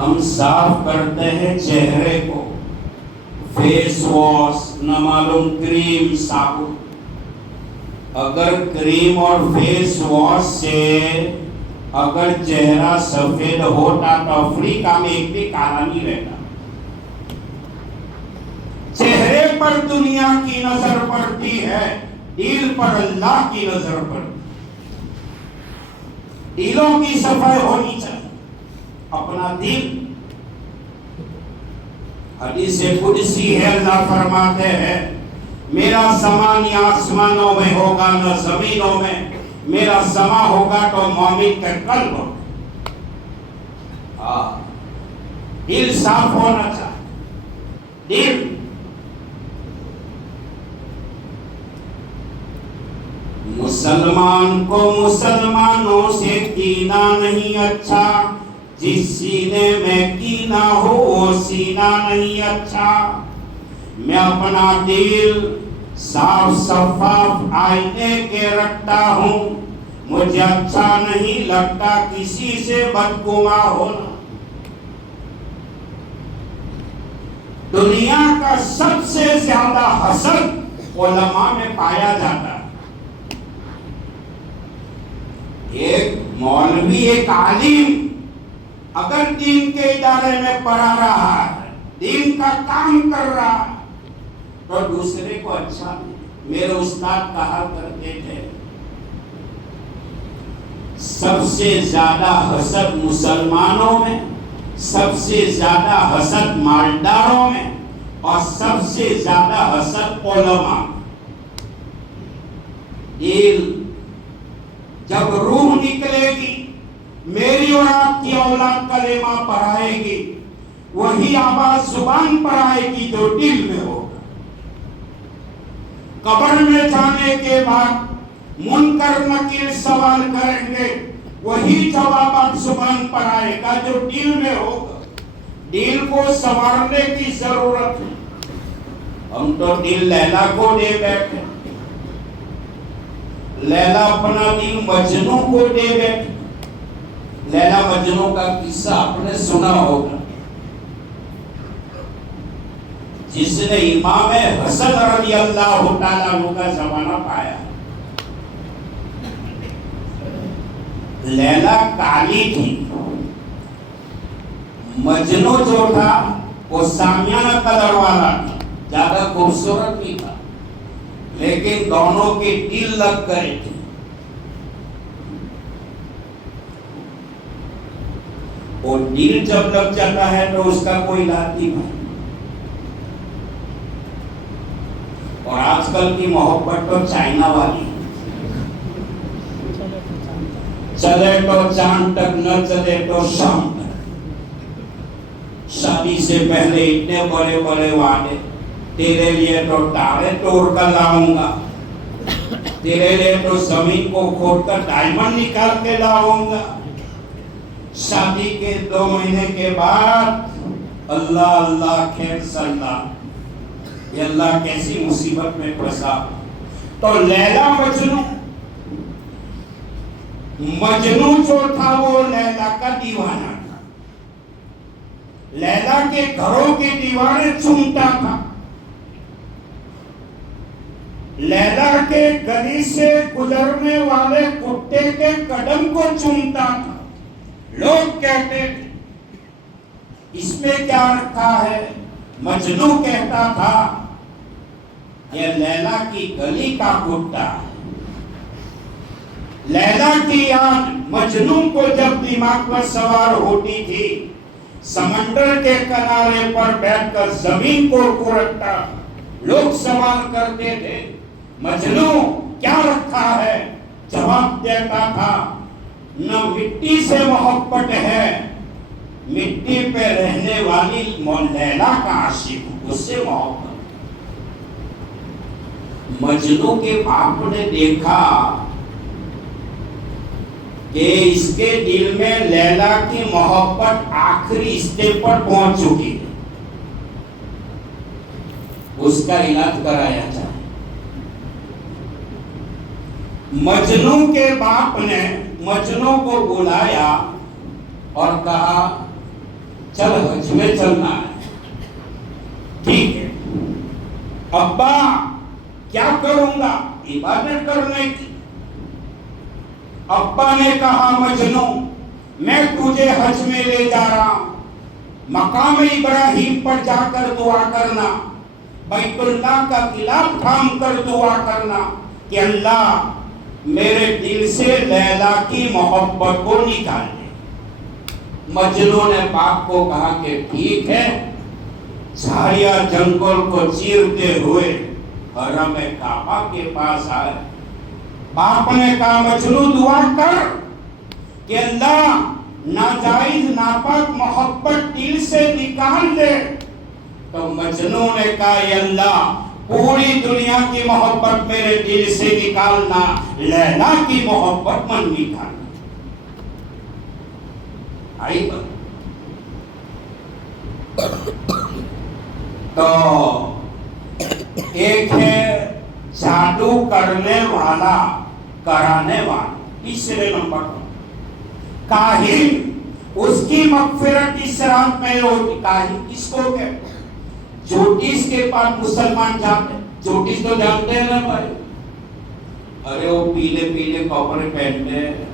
ہم صاف کرتے ہیں چہرے کو، فیس واش، نہ معلوم کریم، صابن. اگر کریم اور فیس واش سے اگر چہرہ سفید ہوتا تو افریقہ میں ایک بھی کالا نہیں رہتا. چہرے پر دنیا کی نظر پڑتی ہے، دل پر اللہ کی نظر پڑتی. دلوں کی صفائی ہونی چاہیے. اپنا دل، حدیث قدسی ہے، اللہ فرماتے ہیں میرا سما نہ آسمانوں میں ہوگا نہ زمینوں میں، میرا سما ہوگا تو مومن کا قلب ہوگا. دل صاف ہونا چاہیے. دل مسلمان کو مسلمانوں سے کینہ نہیں اچھا، جس سینے میں کینہ ہو وہ سینہ نہیں اچھا. میں اپنا دل صاف شفاف آئینے کے رکھتا ہوں. مجھے اچھا نہیں لگتا کسی سے بدگماں ہونا. دنیا کا سب سے زیادہ حسد علماء میں پایا جاتا ہے. ایک مولوی، ایک عالم اگر دین کے ادارے میں پڑھا رہا ہے، دین کا کام کر رہا ہے، تو دوسرے کو اچھا نہیں. میرے استاد کہا کرتے تھے سب سے زیادہ حسد مسلمانوں میں، سب سے زیادہ حسد مالداروں میں، اور سب سے زیادہ حسد علماء. دل جب روح نکلے گی، میری اور آپ کی اولاد کلمہ پڑھائے گی، وہی آواز زبان پر آئے گی جو دل میں ہوگا. قبر میں جانے کے بعد منکر نکیر سوال کریں گے، وہی جواب زبان پر آئے گا جو دل میں ہوگا. دل کو سنوارنے کی ضرورت ہے. ہم تو دل لیلا کو دے بیٹھے، لیلا اپنا دل مجنوں کو دے بیٹھے. لیلا مجنوں کا قصہ آپ نے سنا ہوگا. جس نے امام حسن رضی اللہ تعالیٰ عنہ کا زمانہ پایا. لیلا کالی تھی، مجنوں جو تھا وہ سامیانہ کلر والا تھا، زیادہ خوبصورت نہیں تھا، لیکن دونوں کے دل لگ گئے تھے. اور دل جب لگ جاتا ہے تو اس کا کوئی علاج نہیں ہے. اور آج کل کی محبت تو چائنا والی، چلے تو چاند تک، نہ چلے تو شام تک. شادی سے پہلے اتنے بڑے بڑے وعدے، تیرے لیے تو تارے توڑ کر لاؤں گا، تیرے لیے تو زمین کو کھود کر ڈائمنڈ نکال کے لاؤں گا. شادی کے 2 مہینے کے بعد اللہ اللہ خیر صلاح، یہ اللہ کیسی مصیبت میں پھنسا. تو لیلا مجنوں جو تھا وہ لیلا کا دیوانہ تھا. لیلا کے گھروں کے دیواریں چومتا تھا. لیلا کے گلی سے گزرنے والے کتے کے قدم کو چومتا تھا. لوگ کہتے تھے اس میں کیا رکھا ہے. مجنوں کہتا تھا یہ لیلا کی گلی کا کتا ہے. لیلا کی یاد مجنوں کو جب دماغ پر سوار ہوتی تھی، سمندر کے کنارے پر بیٹھ کر زمین کو کھرٹتا. لوگ سوال کرتے تھے مجنوں کیا رکھا ہے. جواب دیتا تھا نہ مٹی سے محبت ہے، مٹی پہ رہنے والی لیلا کا عاشق ہوں، اس سے محبت. مجنوں کے باپ نے دیکھا کہ اس کے دل میں لیلا کی محبت آخری اسٹیپ پر پہنچ چکی ہے، اس کا علاج کرایا جائے. مجنوں کے باپ نے مجنوں کو بلایا اور کہا چل حج میں چلنا ہے. ٹھیک ہے ابا کیا کروں گا؟ عبادت کرنے کی. ابا نے کہا مجنو میں تجھے حج میں لے جا رہا ہوں. مقام ابراہیم پر جا کر دعا کرنا, بیت اللہ کا قلعہ تھام کر دعا کرنا کہ اللہ میرے دل سے لیلا کی محبت کو نکال دے. مجنو نے باپ کو کہا کہ ٹھیک ہے. جھاڑیاں جنگل کو چیرتے ہوئے حرم کعبہ کے پاس آئے. باپ نے کہا مجنو دعا کر کہ اللہ ناجائز ناپاک محبت دل سے نکال دے. تو مجنو نے کہا اے اللہ پوری دنیا کی محبت میرے دل سے نکالنا, لیلا کی محبت من نکالنا. آئی تو ایک ہے جادو کرنے والا کرانے والا. تیسرے نمبر پر کاہن, اس کی مغفرت اس رات میں ہوتی. کاہن کس کو کہتے؟ جوتیش کے پاس مسلمان جاتے. جوتیش تو جانتے ہیں نا بھائی, ارے وہ پیلے پیلے کپڑے پہنتے ہیں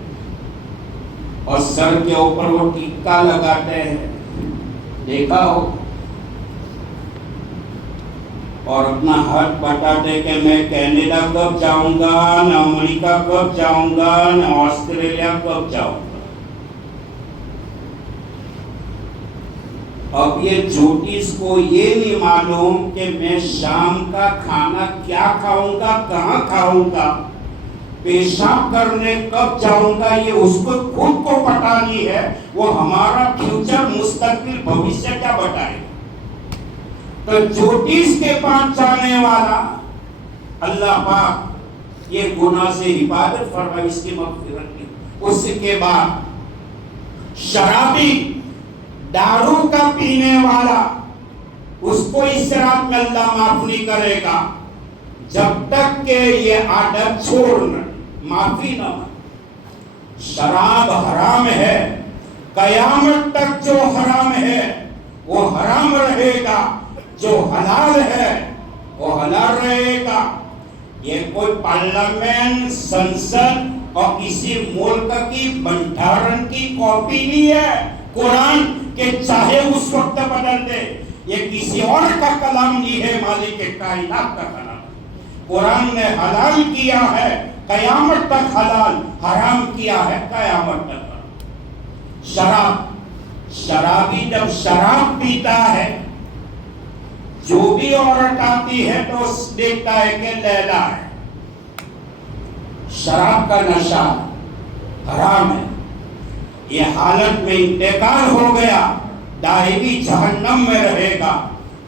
اور سر کے اوپر وہ ٹیکا لگاتے ہیں, دیکھا ہو, اور اپنا ہاتھ بتاتے کہ میں کینیڈا کب جاؤں گا, نہ امریکہ کب جاؤں گا, نہ آسٹریلیا کب جاؤں گا. اب یہ جوتیش کو یہ نہیں معلوم کہ میں شام کا کھانا کیا کھاؤں گا, کہاں کھاؤں گا, پیشاب کرنے کب جاؤں گا, یہ اس کو خود کو پتا نہیں ہے. وہ ہمارا فیوچر مستقبل بھوشیہ کیا بتائے. تو جوتیش کے پاس جانے والا اللہ پاک یہ گناہ سے حفاظت فرمائے, اس کی مغفرت کی. اس کے بعد شرابی, دارو کا پینے والا, اس کو اس رات میں اللہ معاف نہیں کرے گا جب تک کہ یہ عادت چھوڑنا معافی نہ ہو. شراب حرام ہے, قیامت تک جو حرام ہے وہ حرام رہے گا, جو حلال ہے وہ حلال رہے گا. یہ کوئی پارلیمنٹ, سنسد اور کسی ملک کی بنٹارن کی کاپی نہیں ہے قرآن کہ چاہے اس وقت بدل دے. یہ کسی اور کا کلام نہیں ہے, مالک کائنات کا کلام. قرآن نے حلال کیا ہے قیامت تک حلال, حرام کیا ہے قیامت تک. شراب, شرابی جب شراب پیتا ہے, جو بھی عورت آتی ہے تو دیکھتا ہے کہ لیلا ہے. شراب کا نشہ حرام ہے. یہ حالت میں انتقال ہو گیا دائمی جہنم میں رہے گا.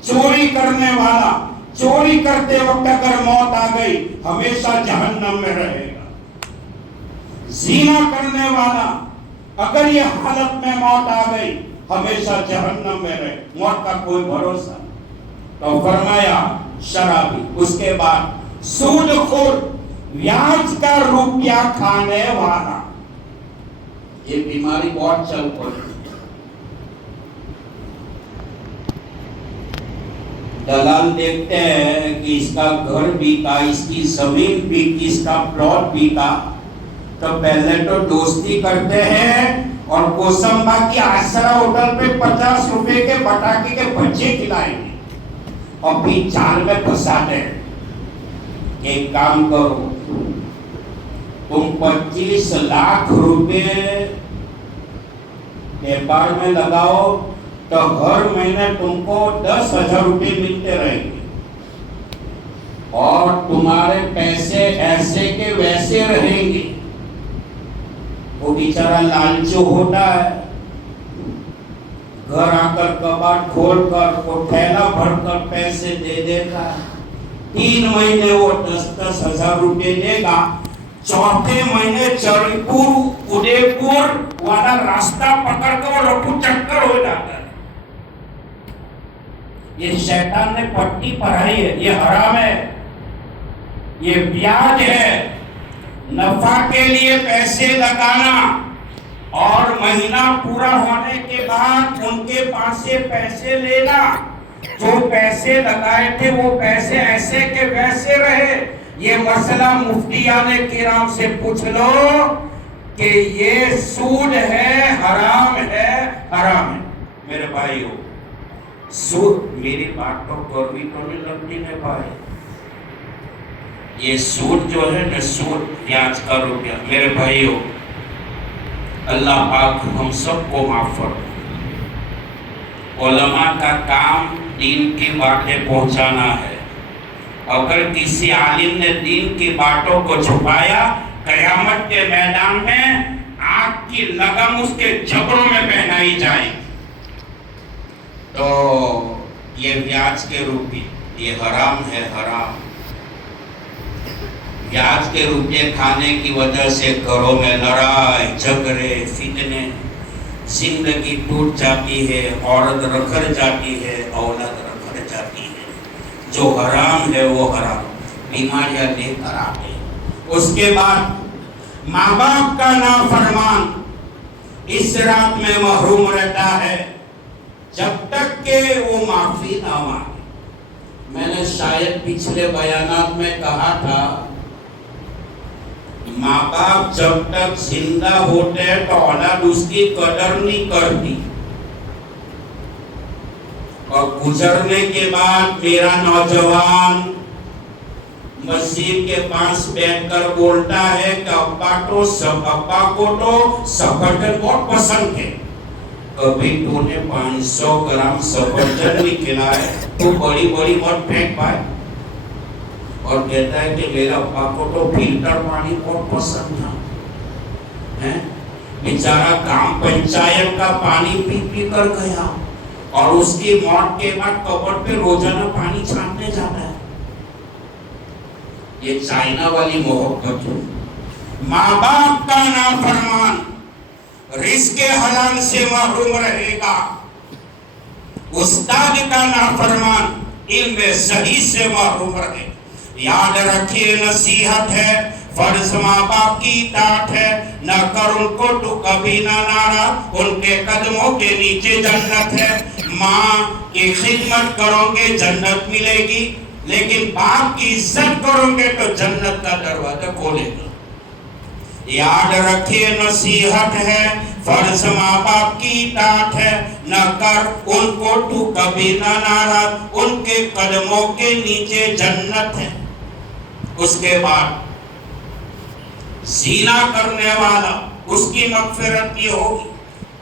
چوری کرنے والا چوری کرتے وقت اگر موت آ گئی ہمیشہ جہنم میں رہے گا. زنا کرنے والا اگر یہ حالت میں موت آ گئی ہمیشہ جہنم میں رہے, موت کا کوئی بھروسہ. تو فرمایا شرابی. اس کے بعد سود خور, بیاج کا روپیہ کھانے والا. یہ بیماری بہت چل پڑی. دلال دیکھتے ہیں کہ اس کا گھر بکا, اس کی زمین بکی, اس کا پلاٹ بکا, تو پہلے تو دوستی کرتے ہیں اور کوسمبا کی آسرا ہوٹل پہ 50 روپے کے بٹاکے کے بچے کھلائیں گے اور پھر جال میں پھنساتے ہیں. ایک کام کرو, تم 25 لاکھ روپے بیپار میں لگاؤ تو ہر مہینے تم کو 10,000 روپے ملتے رہیں گے اور تمہارے پیسے ایسے کے ویسے رہیں گے. وہ بیچارہ لالچو ہوتا ہے, گھر آ کر کباڑ کھول کر وہ تھیلا بھر کر پیسے دے دیتا ہے. 3 مہینے وہ 10,000 روپے دے گا. چوتھے مہینے چوری پور ادے پور والا راستہ پکڑ کر وہ رفو چکر ہو جاتا ہے. یہ شیطان نے پٹی پڑھائی ہے, یہ حرام ہے, یہ بیاج ہے. نفع کے لیے پیسے لگانا اور مہینہ پورا ہونے کے بعد ان کے پاس سے پیسے لینا، جو پیسے لگائے تھے وہ پیسے ایسے کے ویسے رہے۔ یہ مسئلہ مفتیان کرام سے پوچھ لو کہ یہ سود ہے، حرام ہے، حرام ہے۔ میرے بھائیو، سود، میری بات تو کڑوی تو نہیں لگتی ہے بھائی، یہ سود جو ہے نا، سود بیاج کا روپیہ، میرے بھائیو اللہ پاک ہم سب کو معاف فرمائے۔ علماء کا کام دین کی باتیں پہنچانا ہے، اگر کسی عالم نے دین کی باتوں کو چھپایا، قیامت کے میدان میں آگ کی لگام اس کے جبڑوں میں پہنائی جائے۔ تو یہ بیاج کے روپے یہ حرام ہے، حرام۔ بیاج کے روپے کھانے کی وجہ سے گھروں میں لڑائی جھگڑے فتنے، زندگی ٹوٹ جاتی ہے، عورت رکھڑ جاتی ہے، اولاد رکھڑ جاتی ہے۔ جو حرام ہے وہ حرام، بیماریاں لے کر آتے ہیں۔ اس کے بعد ماں باپ کا نافرمان اس رات میں محروم رہتا ہے جب تک کہ وہ معافی نہ مانگے۔ میں نے شاید پچھلے بیانات میں کہا تھا، ماں باپ جب تک زندہ ہوتے ہیں تو اولاد اس کی قدر نہیں کرتی، اور گزرنے کے بعد میرا نوجوان مسجد کے پاس بیٹھ کر بولتا ہے کہ ابا کو تو سفرجن بہت پسند ہے، کبھی تو نے 500 گرام سفرجن نہیں کھلائے تو بڑی بڑی مت پھینک پائے۔ اور کہتا ہے کہ میرا ابا کو تو فلٹر پانی بہت پسند تھا، بیچارہ گرام پنچایت کا پانی پی پی کر گیا، اور اس کی موت کے بعد قبر پہ روزانہ پانی چھانٹنے جاتا ہے۔ یہ چائنا والی محبت ہے۔ ماں باپ کا نافرمان رزق حلال سے محروم رہے گا، استاد کا نافرمان علم صحیح سے محروم رہے گا۔ یاد رکھیے، نصیحت ہے، فرض ماں باپ کی اطاعت ہے، نہ کر ان کو تو کبھی نہ ناراض، ان کے قدموں کے نیچے جنت ہے۔ ماں کی خدمت کرو گے جنت ملے گی، لیکن باپ کی عزت کرو گے تو جنت کا دروازہ کھولے گا۔ یاد رکھیے، نصیحت ہے، فرض ماں باپ کی اطاعت ہے، نہ کر ان کو تو کبھی نہ ناراض، ان کے قدموں کے نیچے جنت ہے۔ اس کے بعد زنا کرنے والا، اس کی مغفرت کی ہوگی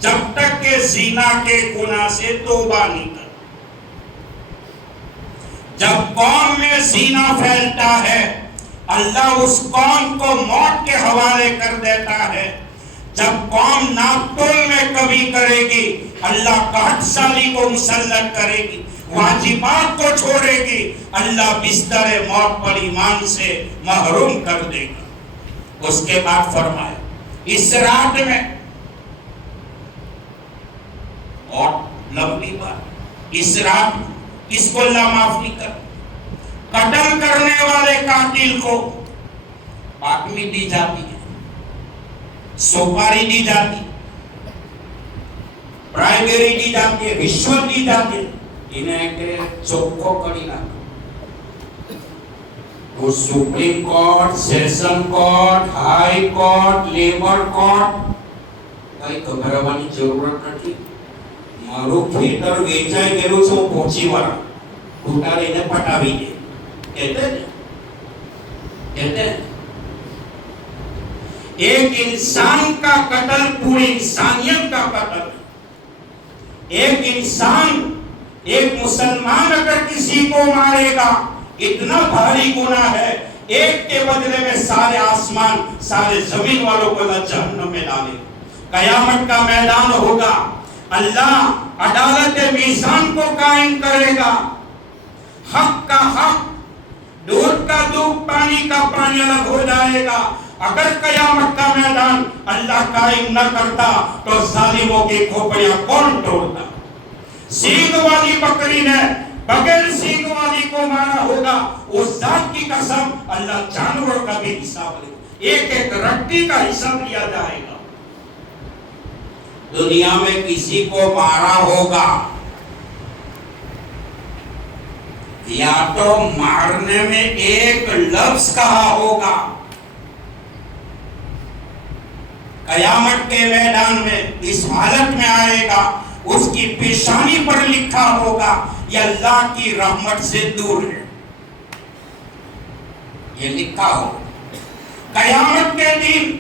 جب تک کہ زنا کے گناہ سے توبہ نہیں کر۔ جب قوم میں زنا پھیلتا ہے، اللہ اس قوم کو موت کے حوالے کر دیتا ہے۔ جب قوم ناپتول میں کمی کرے گی، اللہ 60 سالی کو مسلط کرے گی، واجبات کو چھوڑے گی، اللہ بستر موت پر ایمان سے محروم کر دے گا۔ اس کے بعد فرمایا، اس رات میں، اور لمبی بات، اس رات کس کو اللہ معاف نہیں کر؟ قتل کرنے والے قاتل کو باقی دی جاتی ہے، سوپاری دی جاتی، پرائمری دی جاتی ہے، رشوت دی جاتی ہے، انہیں کہ چوکھو کری نہ۔ تو supreme court, session court, high court, labour court کئی گھبراوانی ضرورت નથી۔ મારું ખેતર વેચાઈ ગયેલું છે, હું પહોંચી વાળા ઉતારીને પટાવી દે, કહેતે ને, કહેતે ને। ایک انسان کا قتل پوری انسانیت کا قتل ہے۔ ایک انسان، ایک مسلمان اگر کسی کو مارے گا، اتنا بھاری گناہ ہے، ایک کے بدلے میں سارے آسمان، سارے زمین والوں کو اللہ جہنم میں ڈالے۔ قیامت کا میدان ہوگا، اللہ عدالت میزان کو قائم کرے گا، حق کا حق، دودھ کا دودھ، پانی کا پانی الگ ہو جائے گا۔ اگر قیامت کا میدان اللہ قائم نہ کرتا تو ظالموں کی کھوپڑیاں کون توڑتا؟ سینگ والی بکری نے بغیر سینگ والی کو مارا ہوگا، اس ذات کی قسم اللہ جانوروں کا بھی حساب لے، ایک ایک رٹی کا حساب لیا جائے گا۔ دنیا میں کسی کو مارا ہوگا یا تو مارنے میں ایک لفظ کہا ہوگا، قیامت کے میدان میں اس حالت میں آئے گا، اس کی پیشانی پر لکھا ہوگا یہ اللہ کی رحمت سے دور ہے، یہ لکھا ہو۔ قیامت کے دن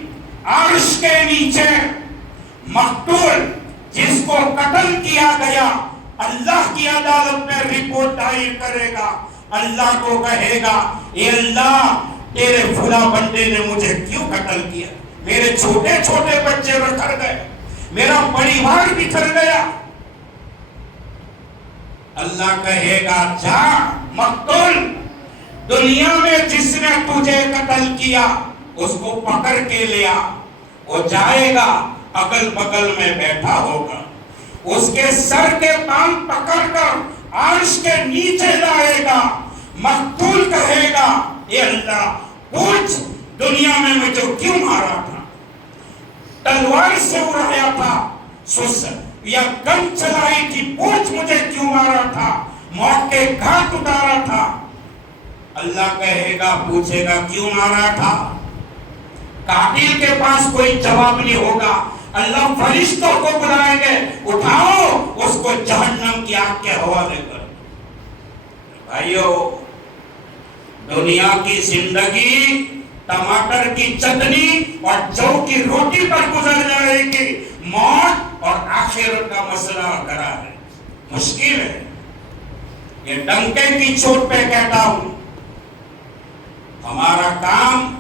عرش کے نیچے مقتول جس کو قتل کیا گیا اللہ کی عدالت میں رپورٹ دائر کرے گا، اللہ کو کہے گا اے اللہ تیرے فلاں بندے نے مجھے کیوں قتل کیا، میرے چھوٹے چھوٹے بچے بکھر گئے، میرا پریوار بکھر گیا۔ اللہ کہے گا جا مقتول، دنیا میں جس نے تجھے قتل کیا اس کو پکڑ کے لیا، وہ جائے گا اگل بگل میں بیٹھا ہوگا، اس کے سر کے پان پکڑ کر عرش کے نیچے لائے گا، مقتول کہے گا اے اللہ پوچھ دنیا میں مجھے کیوں مارا تھا، تلوار سے اڑایا تھا یا گن چلائی تھی، پوچھ مجھے کیوں مارا تھا، موت کے گھاٹ اتارا تھا۔ اللہ کہے گا پوچھے گا کیوں مارا تھا، قاتل کے پاس کوئی جواب نہیں ہوگا، اللہ فرشتوں کو بلائیں گے اٹھاؤ اس کو جہنم کی آگ کے حوالے کر۔ بھائیو دنیا کی زندگی ٹماٹر کی چٹنی اور جو کی روٹی پر گزر جائے گی، موت اور آخرت کا مسئلہ کرا ہے، مشکل ہے۔ یہ ڈنکے کی چوٹ پہ کہتا ہوں، ہمارا کام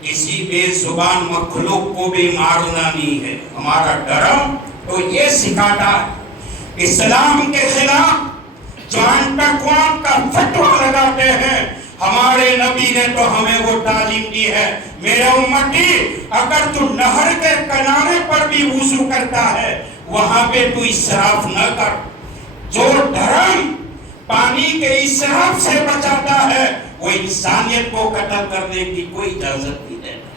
کسی بے زبان مخلوق کو بھی مارنا نہیں ہے، ہمارا دھرم تو یہ سکھاتا ہے۔ اسلام کے خلاف جو انٹاقوام کا فتویٰ لگاتے ہیں، ہمارے نبی نے تو ہمیں وہ تعلیم دی ہے، میرے امتی اگر تو نہر کے کنارے پر بھی وضو کرتا ہے وہاں پہ تو اسراف نہ کر۔ جو دھرم پانی کے اسراف سے بچاتا ہے وہ انسانیت کو قتل کرنے کی کوئی اجازت نہیں دیتا۔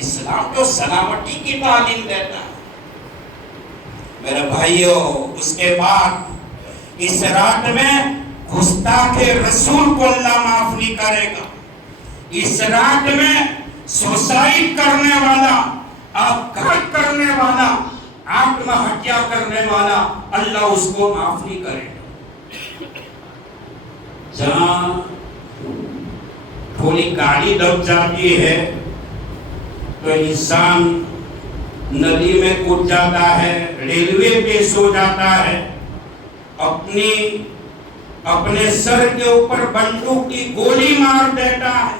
اسلام تو سلامتی کی تعلیم دیتا ہے۔ میرے بھائیو اس کے بعد اس رات میں گستاخ رسول کو اللہ معاف نہیں کرے گا، اس رات میں سوسائڈ کرنے والا، آبگھات کرنے والا، آتم ہتیا کرنے والا اللہ اس کو معاف نہیں کرے گا۔ جہاں تھوڑی گاڑی دب جاتی ہے تو انسان ندی میں کود جاتا ہے، ریلوے پہ سو جاتا ہے، اپنے سر کے اوپر بندوق کی گولی مار دیتا ہے،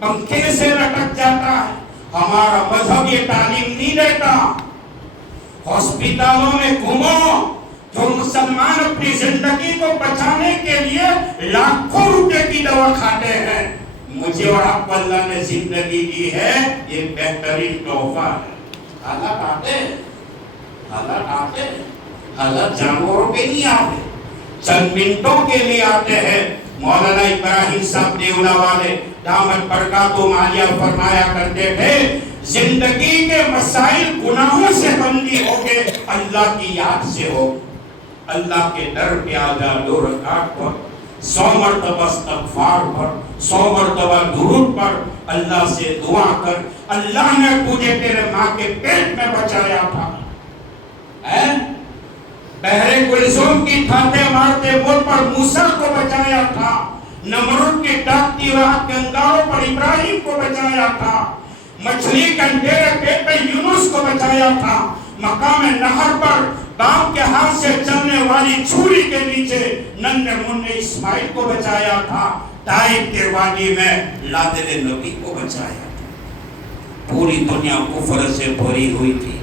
پنکھے سے لٹک جاتا ہے۔ ہمارا مذہب یہ تعلیم نہیں دیتا۔ ہاسپٹلوں میں گھومو، جو مسلمان اپنی زندگی کو بچانے کے لیے لاکھوں روپے کی دوا کھاتے ہیں، مجھے اور آپ کو اللہ نے زندگی دی ہے، یہ بہترین تحفہ ہے۔ حالات جانوروں پہ نہیں آتے، چند منٹوں کے لیے آتے ہیں۔ مولانا ابراہیم صاحب دیولا والے دامت برکاتہم عالیہ فرمایا کرتے تھے، زندگی کے مسائل گناہوں سے بندی ہوگے، اللہ کی یاد سے ہو۔ اللہ کے در پہ آ جا، 2 رکعت پر 100 مرتبہ استغفار پر، 100 مرتبہ درود پر، اللہ سے دعا کر، اللہ نے تجھے تیرے ماں کے پیٹ میں بچایا تھا، بحر کلثوم کی ٹھاٹے مارتے موت پر موسیٰ کو بچایا تھا، نمرود کی ڈاکتی راہ کے انگاروں پر ابراہیم کو بچایا تھا، مچھلی کے اندھیرے پیٹ پہ یونس کو بچایا تھا، مقام نہر پر باپ کے ہاتھ سے چلنے والی چھری کے نیچے ننھے منھے اسماعیل کو بچایا تھا، طائف کے وادی میں لادل نبی کو بچایا تھا۔ پوری دنیا کفر سے بھری ہوئی تھی،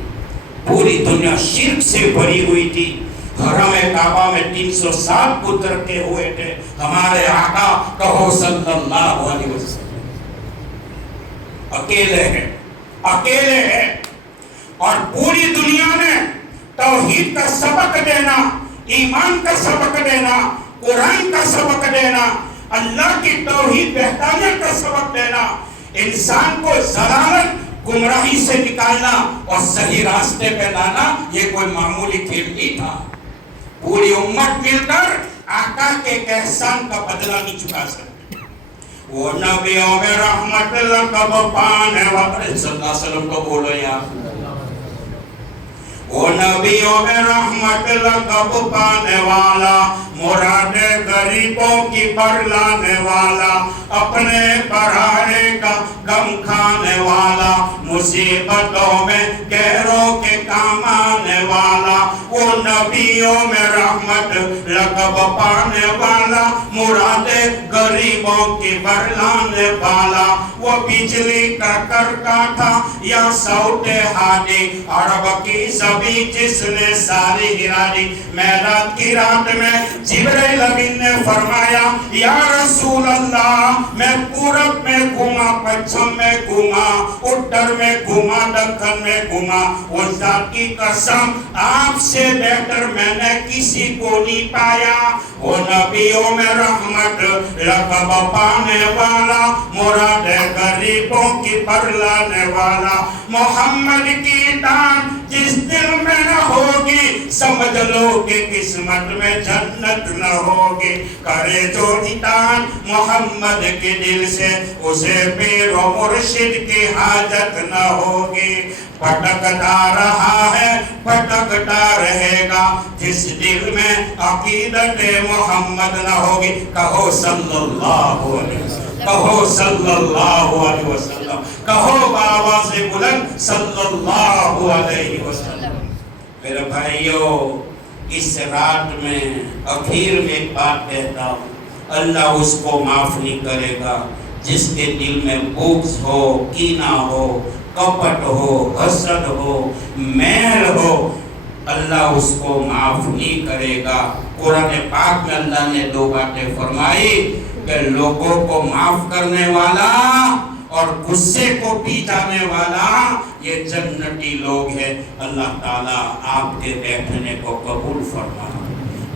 پوری دنیا شرک سے بھری ہوئی تھی۔ حرم کعبہ میں 307 بت رکھے ہوئے تھے، ہمارے آقا کہو صلی اللہ علیہ وسلم اکیلے ہیں، اور پوری دنیا میں توحید کا سبق دینا، ایمان کا سبق دینا، قرآن کا سبق دینا، اللہ کی توحید وحدانیت کا سبق دینا، انسان کو ضلالت گمراہی سے نکالنا اور صحیح راستے پہ لانا یہ کوئی معمولی کھیل نہیں تھا. پوری امت مل کر آقا کے ایک احسان کا بدلہ نہیں چکا سکتے. وہ نبیوں میں رحمت لقب پانے والے صلی اللہ علیہ وسلم کو بولو یار. وہ نبیوں میں رحمت لقب پانے والا, مراد غریبوں کی بر لانے والا, اپنے پرائے کا غم کھانے والا, مصیبتوں میں غیروں کے کام آنے والا. وہ نبیوں میں رحمت لقب پانے والا, مراد غریبوں کی بر لانے والا. وہ بجلی کا کرکا تھا یا صوت ہادی, عرب کی زبی جس نے ساری گرا دی. معراج کی رات میں جبرائیل امین نے فرمایا یا رسول اللہ, میں پورب میں گھوما, پچھم میں گھوما, اتر میں گھوما, دکن میں گھوما, اس ذات کی قسم آپ سے بہتر میں نے کسی کو نہیں پایا. وہ نبیوں میں رحمت لقب پانے والا, مراد غریبوں کی پر لانے والا. محمد کی دان جس دل میں نہ ہوگی, سمجھ لو کہ قسمت میں جنت نہ ہوگی. کرے جو اطاعت محمد کے دل سے, اسے پیر و مرشد کی حاجت نہ ہوگی. پھٹکتا رہا ہے پھٹکتا رہے گا جس دل میں عقیدت محمد نہ ہوگی. کہو صلی اللہ علیہ وسلم, کہو صلی اللہ علیہ وسلم, کہو بآواز بلند صلی اللہ علیہ وسلم. میرے بھائیو, اس رات میں اخیر میں ایک بات کہتا ہوں, اللہ اس کو معاف نہیں کرے گا جس کے دل میں بغض ہو, کینہ ہو, کپٹ ہو, حسد ہو, میل ہو. اللہ اس کو معاف نہیں کرے گا. قرآن پاک میں اللہ نے دو باتیں فرمائی کہ لوگوں کو معاف کرنے والا اور غصے کو پی جانے والا یہ جنتی لوگ ہیں. اللہ تعالیٰ آپ کے بیٹھنے کو قبول فرمائے,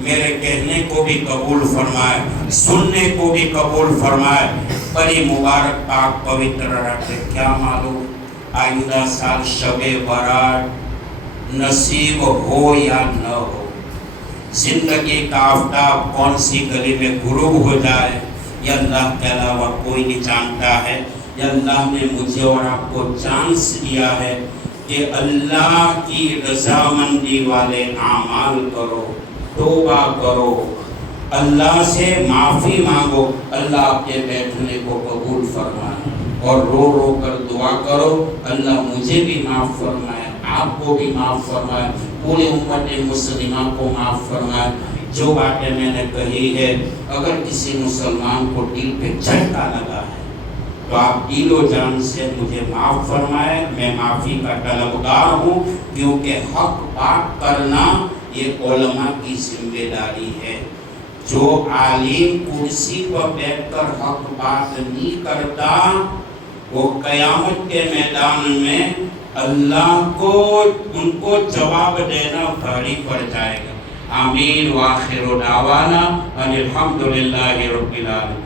میرے کہنے کو بھی قبول فرمائے, سننے کو بھی قبول فرمائے. بڑی مبارک پاک پوتر رات ہے. کیا معلوم آئندہ سال شب برات نصیب ہو یا نہ ہو, زندگی کا آفتاب کون سی گلی میں غروب ہو جائے یہ اللہ کے علاوہ کوئی نہیں جانتا ہے. یہ اللہ نے مجھے اور آپ کو چانس دیا ہے کہ اللہ کی رضامندی والے اعمال کرو, توبہ کرو, اللہ سے معافی مانگو. اللہ آپ کے بیٹھنے کو قبول فرمائے اور رو رو کر دعا کرو اللہ مجھے بھی معاف فرمائے, آپ کو بھی معاف فرمائے, پورے امت مسلمہ کو معاف فرمائے. جو باتیں میں نے کہی ہے اگر کسی مسلمان کو دل پہ جھٹکا لگا ہے تو آپ دل و جان سے مجھے معاف فرمائے. میں معافی کا طلبگار ہوں, کیونکہ حق بات کرنا یہ علماء کی ذمہ داری ہے. جو عالم کرسی پر بیٹھ کر حق بات نہیں کرتا وہ قیامت کے میدان میں اللہ کو ان کو جواب دینا بھاری پڑ جائے گا. آمین. وآخر دعوانا ان الحمدللہ رب العالمین.